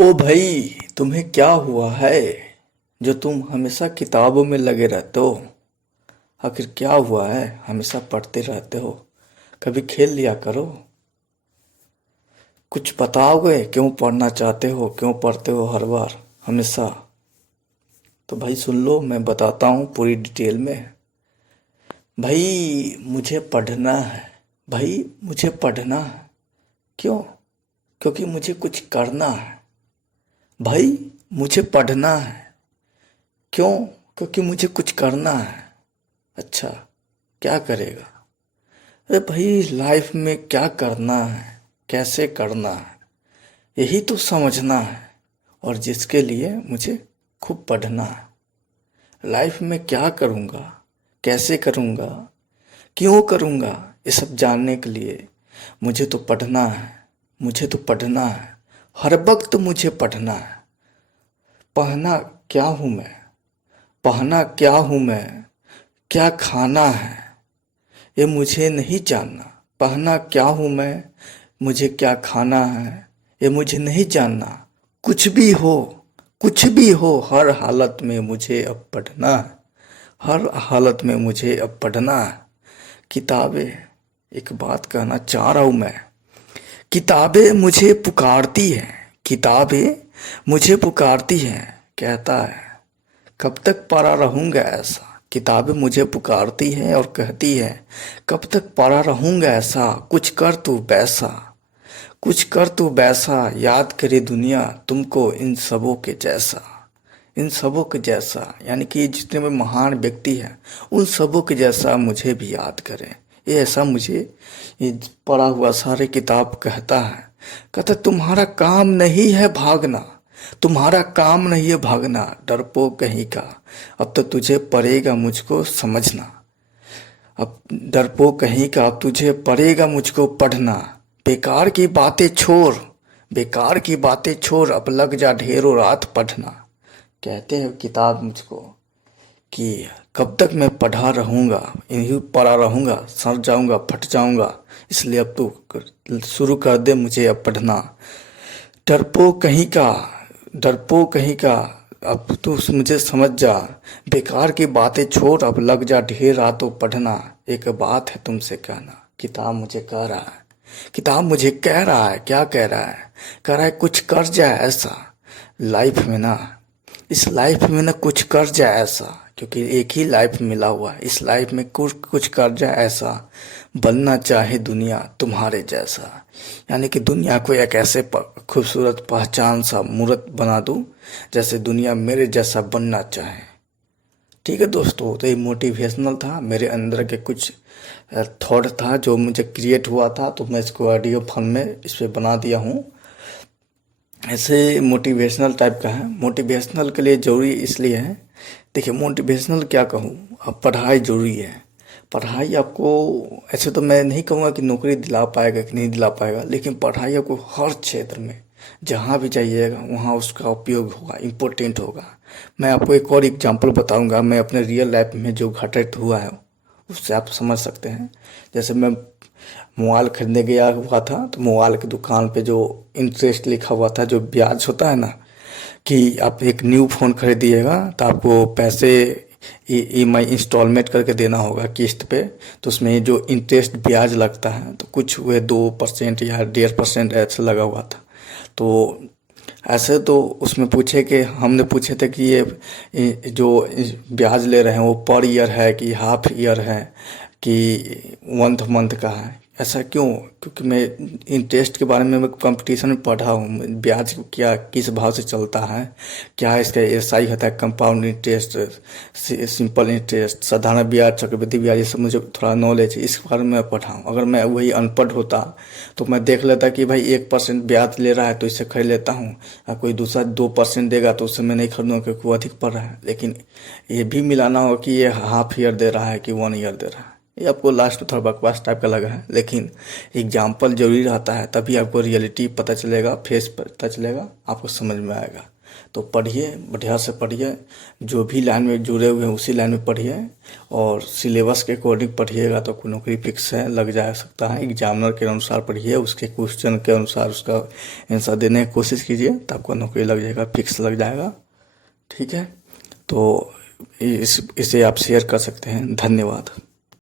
ओ भाई, तुम्हें क्या हुआ है जो तुम हमेशा किताबों में लगे रहते हो? आखिर क्या हुआ है? हमेशा पढ़ते रहते हो। कभी खेल लिया करो। कुछ बताओगे क्यों पढ़ना चाहते हो, क्यों पढ़ते हो हर बार हमेशा? तो भाई सुन लो, मैं बताता हूँ पूरी डिटेल में। भाई मुझे पढ़ना है। भाई मुझे पढ़ना है। क्यों? क्योंकि मुझे कुछ करना है। भाई मुझे पढ़ना है। क्यों? क्योंकि मुझे कुछ करना है। अच्छा, क्या करेगा? अरे भाई, लाइफ में क्या करना है, कैसे करना है, यही तो समझना है। और जिसके लिए मुझे खूब पढ़ना है। लाइफ में क्या करूँगा, कैसे करूँगा, क्यों करूँगा, ये सब जानने के लिए मुझे तो पढ़ना है। मुझे तो पढ़ना है। हर वक्त मुझे पढ़ना है। पढ़ना क्या हूँ मैं? पढ़ना क्या हूँ मैं? क्या खाना है, ये मुझे नहीं जानना। पढ़ना क्या हूँ मैं, मुझे क्या खाना है, ये मुझे नहीं जानना। कुछ भी हो, कुछ भी हो, हर हालत में मुझे अब पढ़ना है। हर हालत में मुझे अब पढ़ना है। किताबें, एक बात कहना चाह रहा हूँ मैं। किताबें मुझे पुकारती हैं। किताबें मुझे पुकारती हैं। कहता है, कब तक पढ़ा रहूंगा ऐसा? किताबें मुझे पुकारती हैं और कहती हैं, कब तक पढ़ा रहूंगा ऐसा? कुछ कर तू वैसा, कुछ कर तू वैसा, याद करे दुनिया तुमको इन सबों के जैसा। इन सबों के जैसा यानी कि जितने भी महान व्यक्ति हैं, उन सबों के जैसा मुझे भी याद करें। ये ऐसा मुझे ये पढ़ा हुआ सारे किताब कहता है। कहता तुम्हारा काम नहीं है भागना। तुम्हारा काम नहीं है भागना, डरपोक कहीं का। अब तो तुझे पड़ेगा मुझको समझना। अब डरपोक कहीं का, अब तुझे पड़ेगा मुझको पढ़ना। बेकार की बातें छोड़, बेकार की बातें छोड़, अब लग जा ढेरों रात पढ़ना। कहते हैं किताब मुझको कि कब तक मैं पढ़ा रहूँगा, इन्हीं पढ़ा रहूँगा, सड़ जाऊँगा, फट जाऊँगा। इसलिए अब तू शुरू कर दे मुझे अब पढ़ना। डरपोक कहीं का, डरपोक कहीं का, अब तू मुझे समझ जा। बेकार की बातें छोड़, अब लग जा ढेर रातों पढ़ना। एक बात है तुमसे कहना, किताब मुझे कह रहा है। किताब मुझे कह रहा है, क्या कह रहा है? कह रहा है कुछ कर जाए ऐसा लाइफ में ना। इस लाइफ में ना कुछ कर जाए ऐसा, क्योंकि एक ही लाइफ मिला हुआ है। इस लाइफ में कुछ कुछ कर जाए ऐसा, बनना चाहे दुनिया तुम्हारे जैसा। यानी कि दुनिया को एक ऐसे खूबसूरत पहचान सा मूर्त बना दूं, जैसे दुनिया मेरे जैसा बनना चाहे। ठीक है दोस्तों, तो ये मोटिवेशनल था, मेरे अंदर के कुछ थॉट था जो मुझे क्रिएट हुआ था, तो मैं इसको ऑडियो फॉर्म में इस पर बना दिया हूँ। ऐसे मोटिवेशनल टाइप का है। मोटिवेशनल के लिए ज़रूरी इसलिए है, देखिए मोटिवेशनल क्या कहूँ, अब पढ़ाई ज़रूरी है। पढ़ाई आपको, ऐसे तो मैं नहीं कहूँगा कि नौकरी दिला पाएगा कि नहीं दिला पाएगा, लेकिन पढ़ाई आपको हर क्षेत्र में जहाँ भी जाइएगा वहाँ उसका उपयोग होगा, इम्पोर्टेंट होगा। मैं आपको एक और एग्जांपल बताऊंगा, मैं अपने रियल लाइफ में जो घटित हुआ है उससे आप समझ सकते हैं। जैसे मैं मोबाइल खरीदने गया हुआ था, तो मोबाइल की दुकान पे जो इंटरेस्ट लिखा हुआ था, जो ब्याज होता है ना, कि आप एक न्यू फ़ोन खरीदिएगा तो आपको पैसे ईएमआई इंस्टॉलमेंट करके देना होगा किस्त पे। तो उसमें जो इंटरेस्ट ब्याज लगता है, तो कुछ हुए 2% या 1.5% ऐसा लगा हुआ था। तो ऐसे तो उसमें पूछे कि हमने पूछे थे कि ये जो ब्याज ले रहे हैं वो पर ईयर है कि हाफ ईयर है कि मंथ मंथ का है। ऐसा क्यों? क्योंकि मैं इंटरेस्ट के बारे में मैं कंपटीशन में पढ़ा हूँ, ब्याज क्या किस भाव से चलता है, क्या इसका एसआई होता है, कंपाउंड इंटरेस्ट, सिंपल इंटरेस्ट, साधारण ब्याज, चक्रवृद्धि ब्याज, ये सब मुझे थोड़ा नॉलेज है, इस बारे में मैं पढ़ा हूँ। अगर मैं वही अनपढ़ होता तो मैं देख लेता कि भाई 1% ब्याज ले रहा है तो इससे खरीद लेता हूँ, और कोई दूसरा 2% देगा तो उससे मैं नहीं खरीदूंगा क्योंकि वो अधिक पड़ रहा है। लेकिन ये भी मिलाना होगा कि ये हाफ ईयर दे रहा है कि 1 ईयर दे रहा है, ये आपको लास्ट में थोड़ा बकवास टाइप का लगा है, लेकिन एग्जाम्पल जरूरी रहता है, तभी आपको रियलिटी पता चलेगा, फेस पता चलेगा, आपको समझ में आएगा। तो पढ़िए, बढ़िया से पढ़िए, जो भी लाइन में जुड़े हुए हैं उसी लाइन में पढ़िए, और सिलेबस के अकॉर्डिंग पढ़िएगा तो नौकरी फिक्स है, लग जा सकता है। एग्जामिनर के अनुसार पढ़िए, उसके क्वेश्चन के अनुसार उसका आंसर देने की कोशिश कीजिए, तो आपको नौकरी लग जाएगा, फिक्स लग जाएगा। ठीक है, तो इसे आप शेयर कर सकते हैं। धन्यवाद।